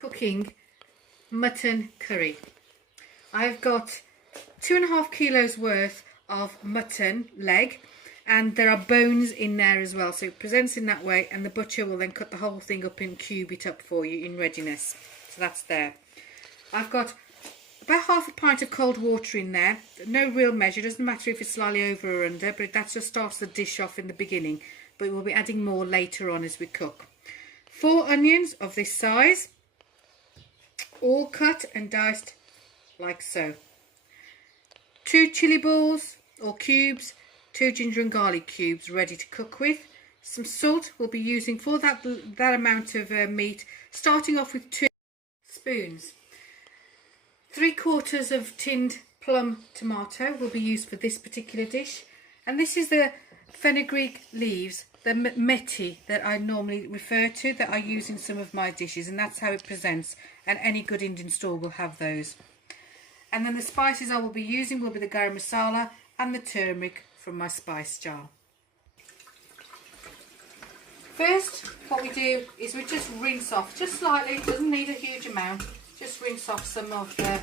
Cooking mutton curry. I've got 2.5 kilos worth of mutton leg, and there are bones in there as well, so it presents in that way, and the butcher will then cut the whole thing up and cube it up for you in readiness. So that's there. I've got about half a pint of cold water in there. No real measure, doesn't matter if it's slightly over or under, but that just starts the dish off in the beginning, but we'll be adding more later on as we cook. 4 onions of this size, all cut and diced like so. 2 chili balls or cubes, 2 ginger and garlic cubes ready to cook with. Some salt we'll be using for that amount of meat, starting off with 2 spoons. 3/4 of tinned plum tomato will be used for this particular dish, and this is the fenugreek leaves, the meti that I normally refer to, that I use in some of my dishes, and that's how it presents, and any good Indian store will have those. And then the spices I will be using will be the garam masala and the turmeric from my spice jar. First, what we do is we just rinse off, just slightly, it doesn't need a huge amount, just rinse off some of the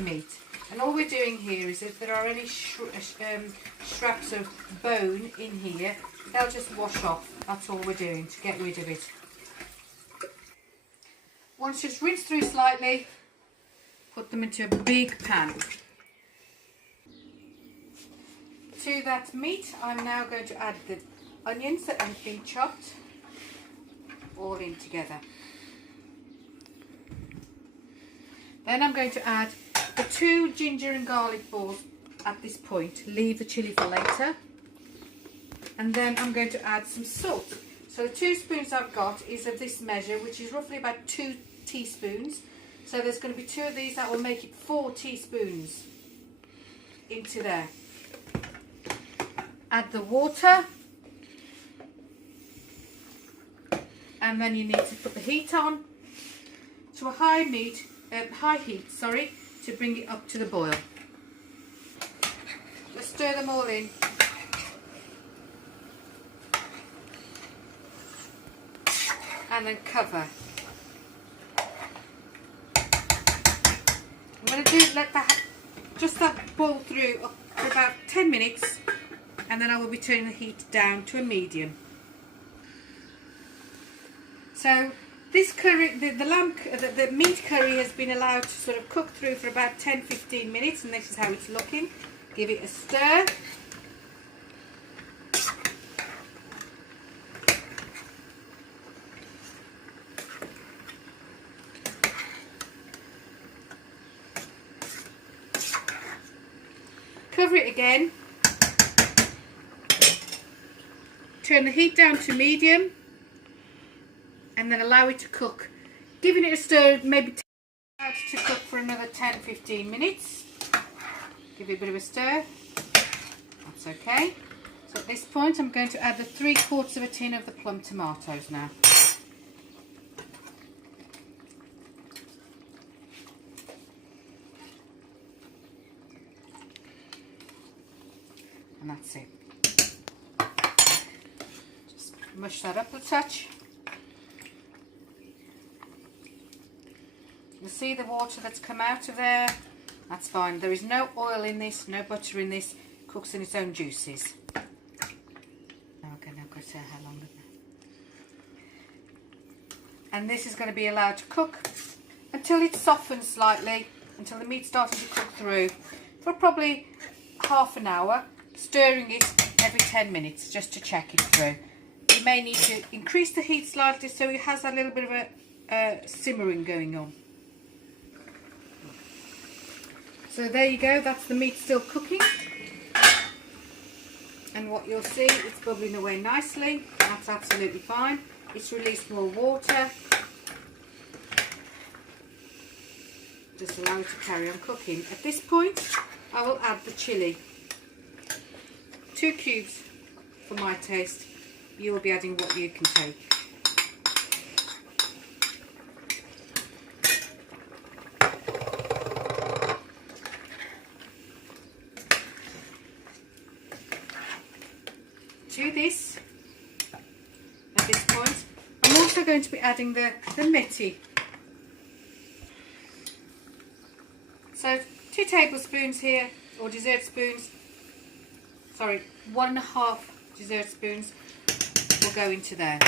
meat. And all we're doing here is if there are any scraps of bone in here, they'll just wash off. That's all we're doing to get rid of it. Once just rinse through slightly, put them into a big pan. To that meat, I'm now going to add the onions that have been chopped all in together. Then I'm going to add the 2 ginger and garlic balls at this point. Leave the chilli for later. And then I'm going to add some salt. So the 2 spoons I've got is of this measure, which is roughly about 2 teaspoons. So there's going to be 2 of these, that will make it 4 teaspoons into there. Add the water. And then you need to put the heat on to a high heat, to bring it up to the boil. Just stir them all in. And then cover. I'm going to let that boil through for about 10 minutes, and then I will be turning the heat down to a medium. So this curry, the meat curry has been allowed to sort of cook through for about 10-15 minutes, and this is how it's looking. Give it a stir. Cover it again. Turn the heat down to medium, and then allow it to cook. Giving it a stir, maybe to cook for another 10-15 minutes. Give it a bit of a stir. That's okay. So at this point I'm going to add the 3/4 of a tin of the plum tomatoes now. And that's it. Just mush that up a touch. You see the water that's come out of there? That's fine. There is no oil in this, no butter in this. It cooks in its own juices. Okay, now I've got to how long. And this is going to be allowed to cook until it softens slightly, until the meat's starting to cook through, for probably half an hour, stirring it every 10 minutes just to check it through. You may need to increase the heat slightly so it has a little bit of a simmering going on. So there you go, that's the meat still cooking. And what you'll see, it's bubbling away nicely. That's absolutely fine. It's released more water. Just allow it to carry on cooking. At this point, I will add the chilli. 2 cubes for my taste. You will be adding what you can take. To this, at this point, I'm also going to be adding the meti So 2 tablespoons here, or dessert spoons, sorry, 1.5 dessert spoons will go into there.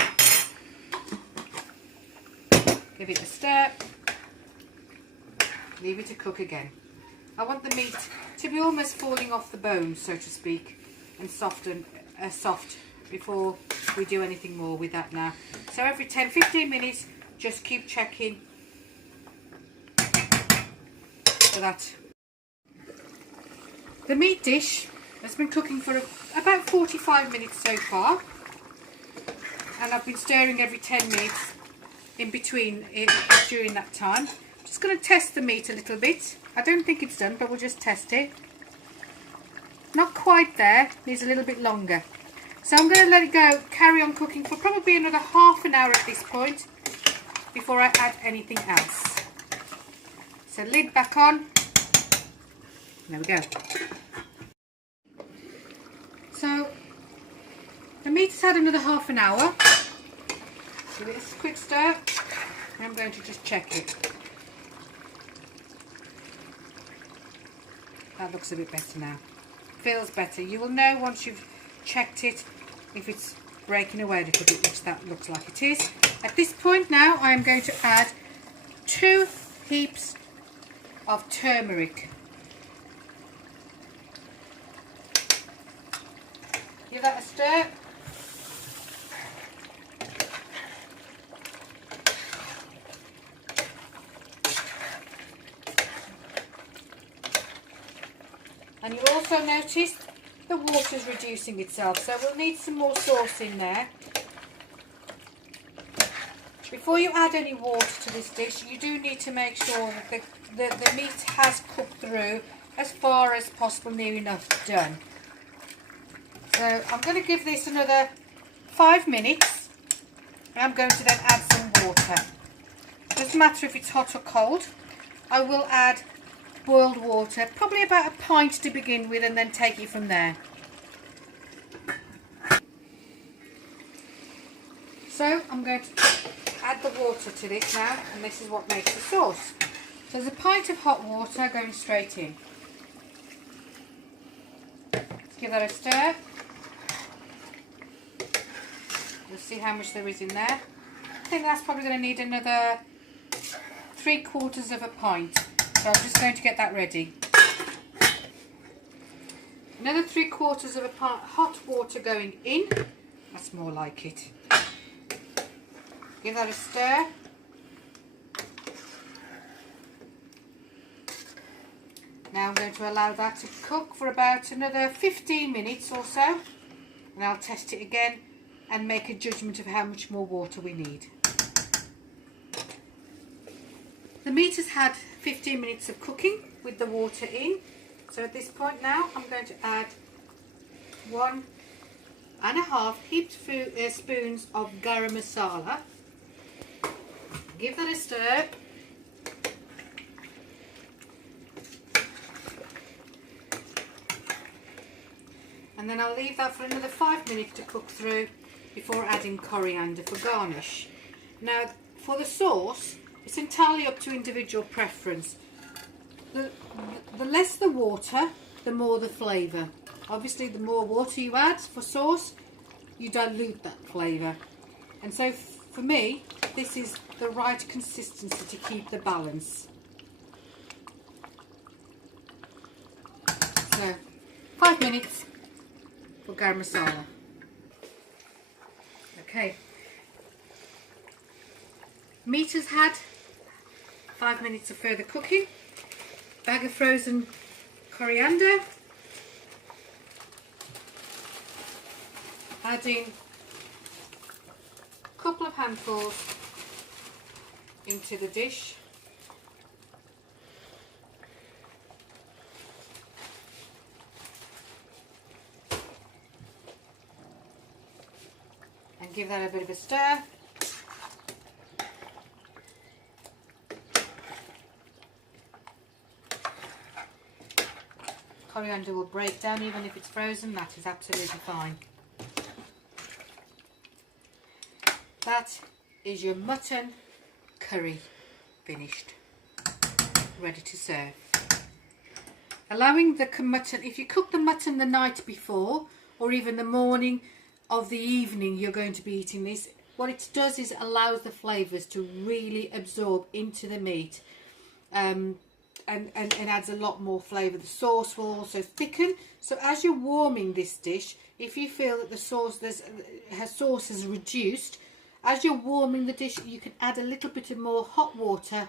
Give it a stir, leave it to cook again. I want the meat to be almost falling off the bone, so to speak, and soft before we do anything more with that now. So every 10-15 minutes, just keep checking for that. The meat dish has been cooking for about 45 minutes so far, and I've been stirring every 10 minutes in between it during that time. Just going to test the meat a little bit. I don't think it's done, but we'll just test it. Not quite there, needs a little bit longer. So I'm going to let it go, carry on cooking for probably another half an hour at this point before I add anything else. So lid back on. There we go. So the meat has had another half an hour. Give it a quick stir. And I'm going to just check it. That looks a bit better now. Feels better. You will know once you've checked it if it's breaking away a little bit, which that looks like it is. At this point now, I am going to add 2 heaps of turmeric. Give that a stir. And you'll also notice the water's reducing itself, so we'll need some more sauce in there. Before you add any water to this dish, you do need to make sure that the meat has cooked through as far as possible, near enough done. So I'm going to give this another 5 minutes, and I'm going to then add some water. It doesn't matter if it's hot or cold. I will add boiled water, probably about a pint to begin with, and then take it from there. So I'm going to add the water to this now, and this is what makes the sauce. So there's a pint of hot water going straight in. Let's give that a stir. You'll see how much there is in there. I think that's probably going to need another 3/4 of a pint. So I'm just going to get that ready. Another 3/4 of a pint hot water going in. That's more like it. Give that a stir. Now I'm going to allow that to cook for about another 15 minutes or so. And I'll test it again and make a judgment of how much more water we need. The meat has had 15 minutes of cooking with the water in. So at this point now, I'm going to add 1.5 heaped spoons of garam masala. Give that a stir. And then I'll leave that for another 5 minutes to cook through before adding coriander for garnish. Now for the sauce, it's entirely up to individual preference. The less the water, the more the flavour. Obviously the more water you add for sauce, you dilute that flavour. And so for me, this is the right consistency to keep the balance. So 5 minutes for garam masala. Okay. Meat has had 5 minutes of further cooking. Bag of frozen coriander. Adding a couple of handfuls into the dish. And give that a bit of a stir. Coriander will break down even if it's frozen, that is absolutely fine. That is your mutton curry finished, ready to serve. allowing the mutton, if you cook the mutton the night before or even the morning of the evening you're going to be eating this, what it does is allows the flavours to really absorb into the meat, and adds a lot more flavour. The sauce will also thicken. So as you're warming this dish, if you feel that the sauce has reduced, as you're warming the dish, you can add a little bit of more hot water,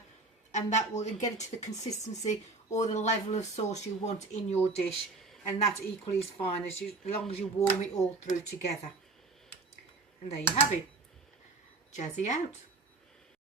and that will get it to the consistency or the level of sauce you want in your dish, and that equally is fine as long as you warm it all through together. And there you have it. Jazzy out.